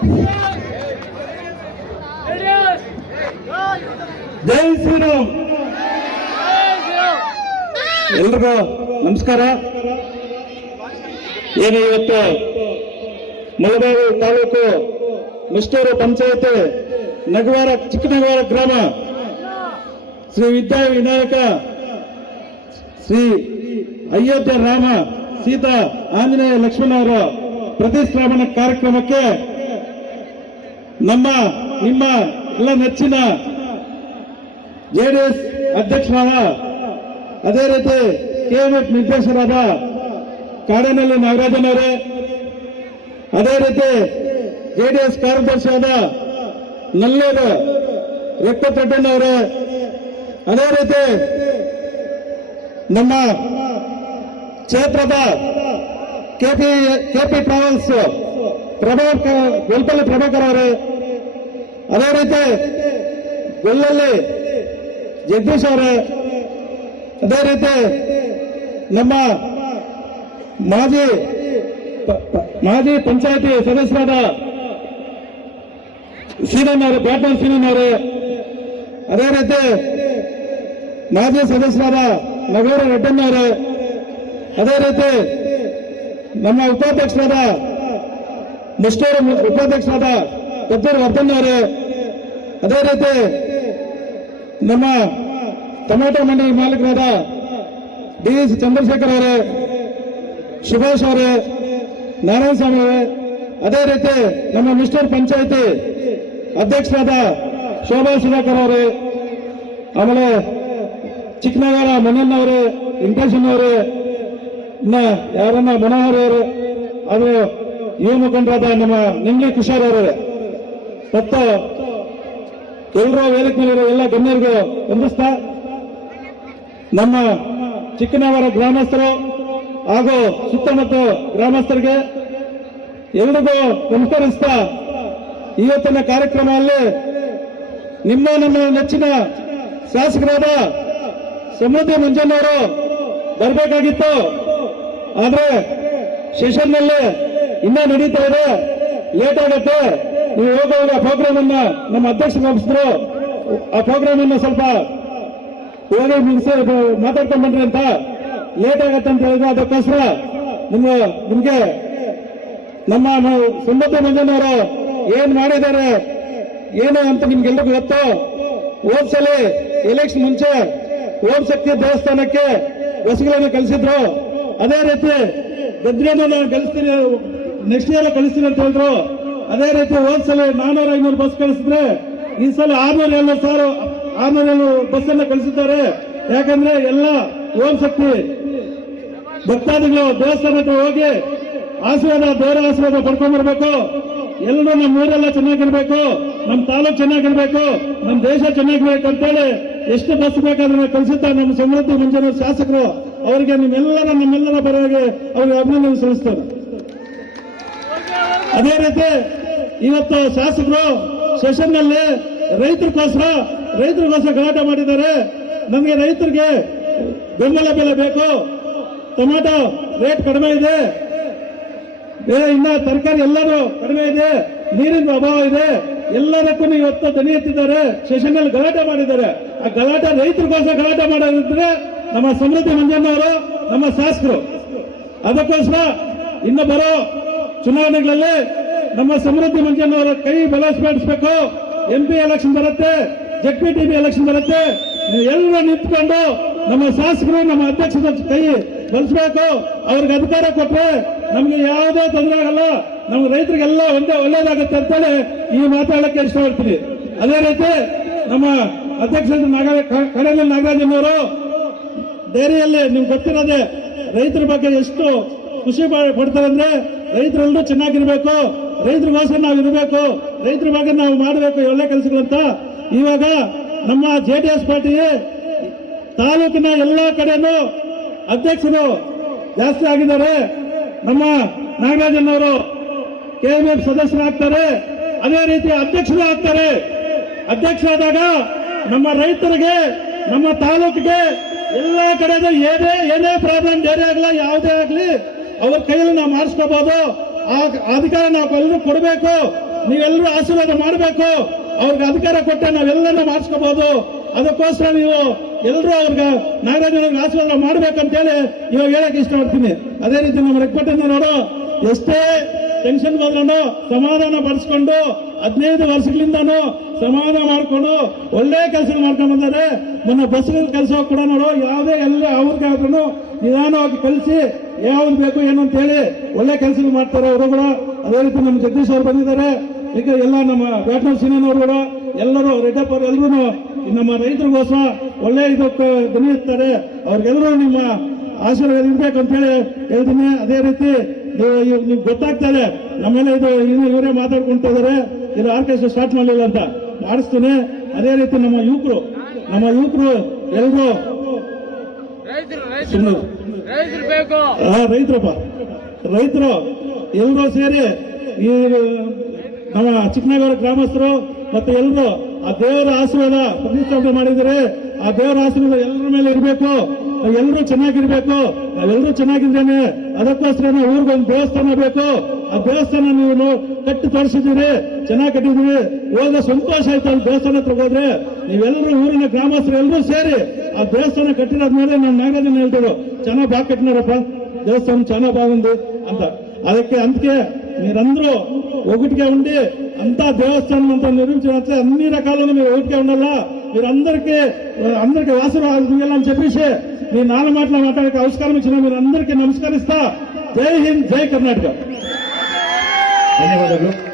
ಜೈ ಎಲ್ರಿಗೂ ನಮಸ್ಕಾರ. ಏನು ಇವತ್ತು? ಮಲಬಾರು ತಾಲೂಕು ಮಿಸ್ಟೂರು ಪಂಚಾಯತ್ ನಗವಾರ, ಚಿಕ್ಕನಗವಾರ ಗ್ರಾಮ. ಶ್ರೀ ವಿದ್ಯಾ ವಿನಾಯಕ, ಶ್ರೀ ಅಯೋಧ್ಯ ರಾಮ, ಸೀತಾ ಆಂಜನೇಯ ಲಕ್ಷ್ಮಣ ಅವರ ಪ್ರತಿಷ್ಠಾಪನಾ ಕಾರ್ಯಕ್ರಮಕ್ಕೆ ನಮ್ಮ, ನಿಮ್ಮ ಎಲ್ಲ ನೆಚ್ಚಿನ ಜೆಡಿಎಸ್ ಅಧ್ಯಕ್ಷರಾದ, ಅದೇ ರೀತಿ ಕೆಎಂಎಫ್ ನಿರ್ದೇಶಕರಾದ ಕಾಡನಹಳ್ಳಿ ನಾಗರಾಜನ್ ಅವರೇ ಅದೇ ರೀತಿ ಜೆಡಿಎಸ್ ಕಾರ್ಯದರ್ಶಿಯಾದ ನಲ್ಲೂರು ರೆಕ್ಕತೊಡ್ಡಣ್ಣವರೇ ಅದೇ ರೀತಿ ನಮ್ಮ ಕ್ಷೇತ್ರದ KP KP travels Prabhakar, Golpalli Prabhakar ಅವರೇ ಅದೇ ರೀತಿ ಗೊಲ್ಲಲ್ಲಿ ಜಗದೀಶ್ ಅವರೇ, ಅದೇ ರೀತಿ ನಮ್ಮ ಮಾಜಿ ಮಾಜಿ ಪಂಚಾಯತಿ ಸದಸ್ಯರಾದ ಸೀನನ್ ಅವರು ಪಾಟೀಲ್ ಸೀನನ್ ಅವರು, ಅದೇ ರೀತಿ ಮಾಜಿ ಸದಸ್ಯರಾದ ನಗರ ರೆಡ್ಡಣ್ಣ ಅವರು, ಅದೇ ರೀತಿ ನಮ್ಮ ಉಪಾಧ್ಯಕ್ಷರಾದ ಮುಷ್ಟೂರು ಉಪಾಧ್ಯಕ್ಷರಾದ ಪತ್ತೂರು ವರ್ಧನ್ ಅವರು ಅದೇ ರೀತಿ ನಮ್ಮ ಟೊಮೆಟೊ ಮಂಡಳಿ ಮಾಲೀಕರಾದ ಡಿ ಎಸ್ ಚಂದ್ರಶೇಖರ್ ಅವರೇ, ಸುಭಾಷ್ ಅವರೇ, ನಾರಾಯಣ ಸ್ವಾಮಿ ಅವರೇ, ಅದೇ ರೀತಿ ನಮ್ಮ ಮಿಸ್ಟರ್ ಪಂಚಾಯತಿ ಅಧ್ಯಕ್ಷರಾದ ಶೋಭಾ ಸುಧಾಕರ್ ಅವರೇ, ಆಮೇಲೆ ಚಿಕ್ಕನಗರ ಮನನ್ ಅವರು ವೆಂಕಟೇಶನ್ ಅವರು ಇನ್ನ ಯಾರನ್ನ ಮನೋಹರ್ ಅವರು ಅದು ಯುವ ಮುಖಂಡರಾದ ನಮ್ಮ ನಿಂಗಿ ಕುಶಾರ್ ಅವರೇ. ಮತ್ತು ಎಲ್ಲರೂ ವೇದಿಕೆ ಎಲ್ಲ ಗಣ್ಯರಿಗೂ ವಂದಿಸ್ತಾ ನಮ್ಮ ಚಿಕ್ಕನವರ ಗ್ರಾಮಸ್ಥರು ಹಾಗೂ ಸುತ್ತಮುತ್ತ ಗ್ರಾಮಸ್ಥರಿಗೆ ಎಲ್ರಿಗೂ ನಮಸ್ಕರಿಸ್ತಾ ಇವತ್ತಿನ ಕಾರ್ಯಕ್ರಮದಲ್ಲಿ ನಿಮ್ಮ ನಮ್ಮ ನೆಚ್ಚಿನ ಶಾಸಕರಾದ ಸಮೃದ್ಧಿ ಮಂಜಣ್ಣವರು ಬರಬೇಕಾಗಿತ್ತು. ಆದ್ರೆ ಸೆಷನ್ನಲ್ಲಿ ಇನ್ನೂ ನಡೀತಾ ಇದೆ. ಲೇಟ್ ಆಗತ್ತೆ. ನೀವು ಹೋಗುವಾಗ ಪ್ರೋಗ್ರಾಮ್ ಅನ್ನ ನಮ್ಮ ಅಧ್ಯಕ್ಷ ಒಪ್ಪಿಸಿದ್ರು ಆ ಪ್ರೋಗ್ರಾಮ್ ಅನ್ನ ಸ್ವಲ್ಪ ಹೋಗಿ ಮುಗಿಸಿ ಮಾತಾಡ್ಕೊಂಡು ಬನ್ರಿ ಅಂತ ಲೇಟ್ ಆಗತ್ತೆ ಅಂತ ಹೇಳಿದ್ರು. ಅದಕ್ಕೋಸ್ಕರ ನಿಮ್ಮ ನಿಮ್ಗೆ ನಮ್ಮ ಸುಮತಿ ಮಂಜನವರು ಏನ್ ಮಾಡಿದ್ದಾರೆ, ಏನು ಅಂತ ನಿಮ್ಗೆಲ್ರಿಗೂ ಗೊತ್ತು? ಓದ್ಸಲಿ ಎಲೆಕ್ಷನ್ ಮುಂಚೆ ಓಂ ಶಕ್ತಿ ದೇವಸ್ಥಾನಕ್ಕೆ ಬಸ್ಗಳನ್ನು ಕಳಿಸಿದ್ರು. ಅದೇ ರೀತಿ ಗದ್ರಿಯನ್ನು ನಾನು ಕಳಿಸ್ತೀನಿ ನೆಕ್ಸ್ಟ್ ಇಯರ್ ಕಳಿಸ್ತೀನಿ ಅಂತ ಹೇಳಿದ್ರು. ಅದೇ ರೀತಿ ಹೋದ್ಸಲ ನಾನೂರ ಐನೂರು ಬಸ್ ಕಳಿಸಿದ್ರೆ, ಈ ಸಲ ಆರ್ನೂರ ಏಳು ಸಾವಿರ ಆರ್ನೂರ ಏಳು ಬಸ್ ಅನ್ನ ಕಳಿಸಿದ್ದಾರೆ. ಯಾಕಂದ್ರೆ ಎಲ್ಲ ಓಂ ಶಕ್ತಿ ಭಕ್ತಾದಿಗಳು ದೇವಸ್ಥಾನಕ್ಕೆ ಹೋಗಿ ಆಶೀರ್ವಾದ, ದೇವರ ಆಶೀರ್ವಾದ ಪಡ್ಕೊಂಡ್ ಬರ್ಬೇಕು. ಎಲ್ಲರೂ ನಮ್ಮ ಊರೆಲ್ಲ ಚೆನ್ನಾಗಿರ್ಬೇಕು, ನಮ್ಮ ತಾಲೂಕು ಚೆನ್ನಾಗಿರ್ಬೇಕು, ನಮ್ಮ ದೇಶ ಚೆನ್ನಾಗಿರ್ಬೇಕು ಅಂತೇಳಿ ಎಷ್ಟು ಬಸ್ ಬೇಕಾದ್ರೆ ಕಳಿಸುತ್ತಾ ನಮ್ಮ ಸಮೃದ್ಧಿ ಮಂಜೂರು ಶಾಸಕರು. ಅವರಿಗೆ ನಿಮ್ಮೆಲ್ಲರ, ನಮ್ಮೆಲ್ಲರ ಪರವಾಗಿ ಅವರಿಗೆ ಅಭಿನಂದನೆ ಸಲ್ಲಿಸ್ತಾರೆ ಅದೇ ರೀತಿ ಇವತ್ತು ಶಾಸಕರು ಸೆಷನ್ನಲ್ಲಿ ರೈತರಿಗೋಸ್ಕರ ರೈತರಿಗೋಸ್ಕರ ಗಲಾಟೆ ಮಾಡಿದ್ದಾರೆ. ನಮಗೆ ರೈತರಿಗೆ ಬೆಂಬಲ ಬೆಲೆ ಬೇಕು. ಟೊಮೆಟೊ ರೇಟ್ ಕಡಿಮೆ ಇದೆ. ಇನ್ನ ತರಕಾರಿ ಎಲ್ಲರೂ ಕಡಿಮೆ ಇದೆ. ನೀರಿನ ಅಭಾವ ಇದೆ. ಎಲ್ಲದಕ್ಕೂ ಇವತ್ತು ದನಿ ಎತ್ತಿದ್ದಾರೆ. ಸೆಷನ್ನಲ್ಲಿ ಗಲಾಟೆ ಮಾಡಿದ್ದಾರೆ. ಆ ಗಲಾಟೆ ರೈತರಿಗೋಸ್ಕರ ಗಲಾಟೆ ಮಾಡೋದಿದ್ರೆ ನಮ್ಮ ಸಮೃದ್ಧಿ ಮಂಜಣ್ಣವರು, ನಮ್ಮ ಶಾಸಕರು. ಅದಕ್ಕೋಸ್ಕರ ಇನ್ನು ಬರೋ ಚುನಾವಣೆಗಳಲ್ಲಿ ನಮ್ಮ ಸಮೃದ್ಧಿ ಮಂಜನವರ ಕೈ ಬಲಸ್ಪಡಿಸ್ಬೇಕು ಎಂ ಪಿ ಎಲೆಕ್ಷನ್ ಬರುತ್ತೆ Z P T B election ಬರುತ್ತೆ ಎಲ್ಲರೂ ನಿಂತ್ಕೊಂಡು ನಮ್ಮ ಶಾಸಕರು, ನಮ್ಮ ಅಧ್ಯಕ್ಷರ ಕೈ ಬಲಿಸ್ಬೇಕು. ಅವ್ರಿಗೆ ಅಧಿಕಾರ ಕೊಟ್ರೆ ನಮ್ಗೆ ಯಾವುದೇ ತೊಂದರೆ ಆಗಲ್ಲ. ನಮ್ಮ ರೈತರಿಗೆಲ್ಲ ಒಂದೇ ಒಳ್ಳೇದಾಗುತ್ತೆ ಅಂತೇಳಿ ಈ ಮಾತಾಡಕ್ಕೆ ಇಷ್ಟಪಡ್ತೀನಿ. ಅದೇ ರೀತಿ ನಮ್ಮ ಅಧ್ಯಕ್ಷ ನಾಗ ನಾಗರಾಜನ್ ನಾಗರಾಜನವರು ಡೈರಿಯಲ್ಲಿ ನಿಮ್ಗೆ ಗೊತ್ತಿರೋದೆ ರೈತರ ಬಗ್ಗೆ ಎಷ್ಟು ಖುಷಿ ಪಡ್- ಪಡ್ತಾರೆ ಅಂದ್ರೆ ರೈತರೆಲ್ಲರೂ ಚೆನ್ನಾಗಿರ್ಬೇಕು. ರೈತರಿಗೋಸ್ಕರ ನಾವು ಇರಬೇಕು, ರೈತರ ಬಗ್ಗೆ ನಾವು ಮಾಡಬೇಕು ಒಳ್ಳೆ ಕೆಲಸಗಳಂತ. ಇವಾಗ ನಮ್ಮ ಜೆ ಡಿ ಎಸ್ ಪಾರ್ಟಿ ತಾಲೂಕಿನ ಎಲ್ಲಾ ಕಡೆನೂ ಅಧ್ಯಕ್ಷರು ಜಾಸ್ತಿ ಆಗಿದ್ದಾರೆ. ನಮ್ಮ ನಾಗರಾಜನವರು ಕೆಎಂಎಫ್ ಸದಸ್ಯರಾಗ್ತಾರೆ. ಅದೇ ರೀತಿ ಅಧ್ಯಕ್ಷರು ಆಗ್ತಾರೆ. ಅಧ್ಯಕ್ಷರಾದಾಗ ನಮ್ಮ ರೈತರಿಗೆ, ನಮ್ಮ ತಾಲೂಕಿಗೆ ಎಲ್ಲ ಕಡೆದು ಏನೇ ಏನೇ ಪ್ರಾಬ್ಲಮ್ ಬೇರೆ ಆಗಲ್ಲ ಯಾವುದೇ ಆಗಲಿ, ಅವ್ರ ಕೈಯಲ್ಲಿ ನಾವು ಮಾಡಿಸ್ಕೋಬಹುದು ಅಧಿಕಾರ ನಾವು ಎಲ್ಲರೂ ಕೊಡಬೇಕು. ನೀವೆಲ್ಲರೂ ಆಶೀರ್ವಾದ ಮಾಡಬೇಕು. ಅವ್ರಿಗೆ ಅಧಿಕಾರ ಕೊಟ್ಟರೆ ನಾವೆಲ್ಲರನ್ನ ಮಾಡಿಸ್ಕೋಬಹುದು ಅದಕ್ಕೋಸ್ಕರ ನೀವು ಎಲ್ಲರೂ ಅವ್ರಿಗೆ ನಾಗರಾಜನಿಗೆ ಆಶೀರ್ವಾದ ಮಾಡ್ಬೇಕಂತೇಳಿ ಇವಾಗ ಹೇಳಕ್ ಇಷ್ಟಪಡ್ತೀನಿ. ಅದೇ ರೀತಿ ನಮ್ಮ ರೆಕ್ಪಟ್ಟನ್ನ ನೋಡು ಎಷ್ಟೇ ಟೆನ್ಷನ್ ಬಂದ್ರು ಸಮಾಧಾನ ಪಡಿಸ್ಕೊಂಡು ಹದಿನೈದು ವರ್ಷಗಳಿಂದನೂ ಸಮಾಧಾನ ಮಾಡ್ಕೊಂಡು ಒಳ್ಳೆ ಕೆಲಸ ಮಾಡ್ಕೊಂಡು ಬಂದಾರೆ. ಮೊನ್ನೆ ಬಸ್ಗಳ ಕೆಲಸ ಕೂಡ ನೋಡು, ಯಾವುದೇ ಎಲ್ಲ ಅವ್ರಿಗೆ ಆದ್ರೂ ನಿಧಾನವಾಗಿ ಕಲಿಸಿ ಯಾವ್ದು ಬೇಕು ಏನು ಅಂತ ಹೇಳಿ ಒಳ್ಳೆ ಕೆಲಸ ಮಾಡ್ತಾರೆ ಅವರು ಕೂಡ. ಅದೇ ರೀತಿ ನಮ್ಮ ಜಗದೀಶ್ ಅವರು ಬಂದಿದ್ದಾರೆ. ಈಗ ಎಲ್ಲ ನಮ್ಮ ಬ್ಯಾಟ್ನರ್ ಸಿನಿಮಾನವರು ಕೂಡ ಎಲ್ಲರೂ, ರೆಡ್ಡಪ್ಪ ಅವರು ಎಲ್ಲರೂ ನಮ್ಮ ರೈತರಿಗೋಸ್ಕರ ಒಳ್ಳೆ ಇದಕ್ಕೆ ದನಿಯುತ್ತಾರೆ ಅವ್ರಿಗೆಲ್ಲರೂ ನಿಮ್ಮ ಆಶೀರ್ವಾದ ಇರಬೇಕು ಅಂತ ಹೇಳಿ ಹೇಳ್ತೀನಿ. ಅದೇ ರೀತಿ ನಿಮ್ಗೆ ಗೊತ್ತಾಗ್ತಾ ಇದೆ. ನಮ್ಮೇಲೆ ಇದು ಇನ್ನು ಇವರೇ ಮಾತಾಡ್ಕೊಂತ ಇದಾರೆ. ಇದು ಆರ್ಕೆಸ್ಟ್ರಾ ಸ್ಟಾರ್ಟ್ ಮಾಡಲಿಲ್ಲ ಅಂತ. ಮಾಡಿಸ್ತೀನಿ. ಅದೇ ರೀತಿ ನಮ್ಮ ಯುವಕರು ನಮ್ಮ ಯುವಕರು ಎಲ್ರು. ರೈತರಪ್ಪ. ರೈತರು ಎಲ್ಲರೂ ಸೇರಿ ಈ ನಮ್ಮ ಚಿಕ್ಕನಗರ ಗ್ರಾಮಸ್ಥರು ಮತ್ತೆ ಎಲ್ಲರೂ ಆ ದೇವರ ಆಶೀರ್ವಾದ ಪ್ರತಿಷ್ಠಾಪನೆ ಮಾಡಿದರೆ ಆ ದೇವರ ಆಶೀರ್ವಾದ ಎಲ್ಲರ ಮೇಲೆ ಇರಬೇಕು ಎಲ್ಲರೂ ಚೆನ್ನಾಗಿರ್ಬೇಕು ನಾವೆಲ್ಲರೂ ಚೆನ್ನಾಗಿದ್ದೇನೆ ಅದಕ್ಕೋಸ್ಕರ ನಾವು ಊರಿಗೊಂದು ದೇವಸ್ಥಾನ ಬೇಕು ಆ ದೇವಸ್ಥಾನ ನೀವು ನೋ- ಕಟ್ಟಿ ತೋರಿಸಿದ್ದೀರಿ ಚೆನ್ನಾಗಿ ಕಟ್ಟಿದ್ದೀರಿ ಹೋಗ ಸಂತೋಷ ಆಯ್ತು ಅಲ್ಲಿ ದೇವಸ್ಥಾನ ಹತ್ರ ಹೋದ್ರೆ ನೀವೆಲ್ಲರೂ ಊರಿನ ಗ್ರಾಮಸ್ಥರು ಎಲ್ಲರೂ ಸೇರಿ ಆ ದೇವಸ್ಥಾನ ಕಟ್ಟಿರೋದ್ಮೇಲೆ ನಾನು ನಾಗರಾಜನ್ ಹೇಳ್ತಾರೆ ಚೆನ್ನಾಗಿ ಬಾಗ್ ಕಟ್ಟಿನಾರಪ್ಪ దేవస్థానం చాలా బాగుంది అంత ಅದಕ್ಕೆ అందుకే మీరందరూ ఒకటిగా ఉండి అంతా దేవస్థానం అంతా నిర్మించినట్లే అన్ని రకాలను మీరు ఓపిక ఉండాల? మీరు అందరికీ అందరికీ ఆశీర్వాదం చెప్పేసి మీ నాన్న మాటలు మాట్లాడే ఆవిష్కారం ఇచ్చిన మీరు అందరికీ నమస్కరిస్తా. జై హింద్ జై కర్ణాటక. ధన్యవాదాలు.